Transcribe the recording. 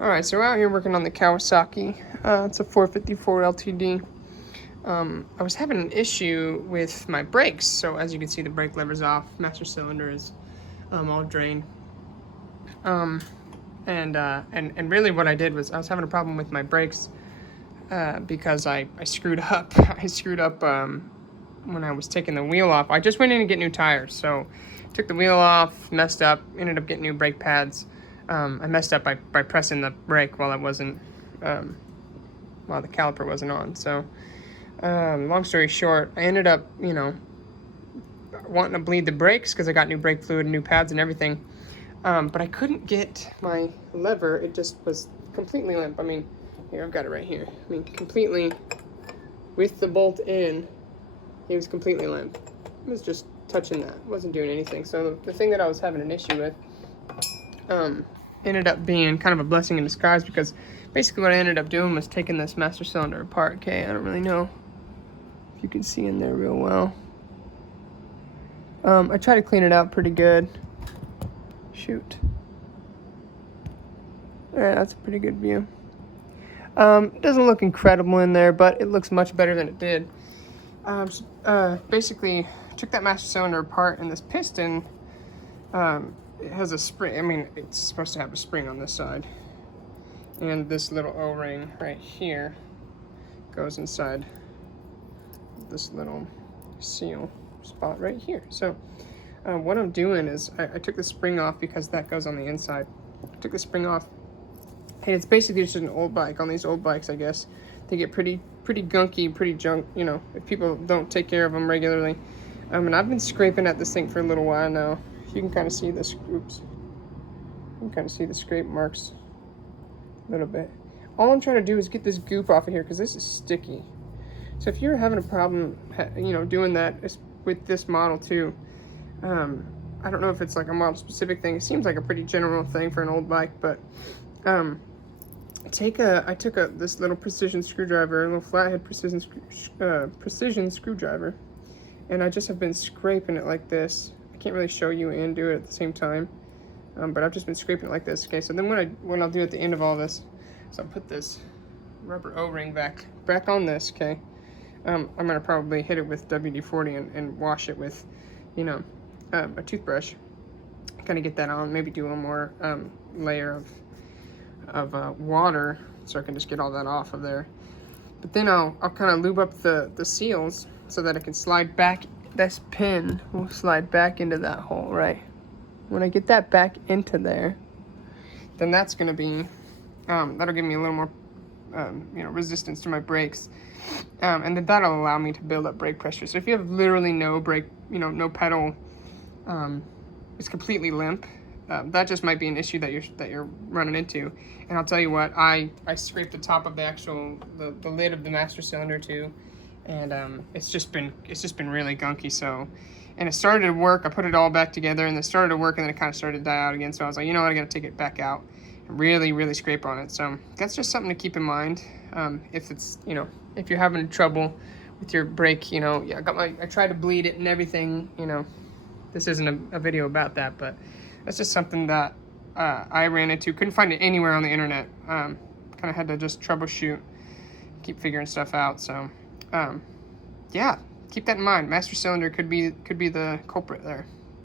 Alright, so we're out here working on the Kawasaki. It's a 454 LTD. I was having an issue with my brakes, so as you can see the brake lever's off, master cylinder is all drained. And really what I did was I was having a problem with my brakes because I screwed up. I screwed up when I was taking the wheel off. I just went in to get new tires, so took the wheel off, messed up, ended up getting new brake pads. I messed up by pressing the brake while while the caliper wasn't on. So, long story short, I ended up, wanting to bleed the brakes because I got new brake fluid and new pads and everything. But I couldn't get my lever. It just was completely limp. I mean, here, I've got it right here. I mean, completely, with the bolt in, it was completely limp. It was just touching that. It wasn't doing anything. So the thing that I was having an issue with, ended up being kind of a blessing in disguise, because basically what I ended up doing was taking this master cylinder apart. Okay, I don't really know if you can see in there real well. I tried to clean it out pretty good. Shoot. Alright, that's a pretty good view. It doesn't look incredible in there, but it looks much better than it did. Basically, took that master cylinder apart, and this piston, it has a spring. I mean, it's supposed to have a spring on this side, and this little O-ring right here goes inside this little seal spot right here. So what I'm doing is I took the spring off because that goes on the inside. I took the spring off, and it's basically just an old bike. On these old bikes, I guess, they get pretty gunky, pretty junk, if people don't take care of them regularly. And I've been scraping at this thing for a little while now. You can kind of see this, oops. You can kind of see the scrape marks a little bit. All I'm trying to do is get this goop off of here because this is sticky. So if you're having a problem, doing that with this model too, I don't know if it's like a model specific thing. It seems like a pretty general thing for an old bike, but I took this little precision screwdriver, a little flathead precision screwdriver, and I just have been scraping it like this. I can't really show you and do it at the same time, but I've just been scraping it like this. Okay, so then what I'll do at the end of all this is I'll put this rubber O-ring back on this. Okay, I'm gonna probably hit it with WD-40 and wash it with, a toothbrush. Kind of get that on. Maybe do one more layer of water so I can just get all that off of there. But then I'll kind of lube up the seals so that it can slide back. This pin will slide back into that hole, right? When I get that back into there, then that's going to be, that'll give me a little more, resistance to my brakes. And then that'll allow me to build up brake pressure. So if you have literally no brake, no pedal, it's completely limp, that just might be an issue that you're running into. And I'll tell you what, I scraped the top of the lid of the master cylinder too. And it's just been really gunky. So, and it started to work. I put it all back together, and it started to work, and then it kind of started to die out again. So I was like, you know what, I got to take it back out and really scrape on it. So that's just something to keep in mind. If it's if you're having trouble with your brake, I tried to bleed it and everything. This isn't a video about that, but that's just something that I ran into. Couldn't find it anywhere on the internet. Kind of had to just troubleshoot, keep figuring stuff out. So. Yeah, keep that in mind. Master cylinder could be the culprit there.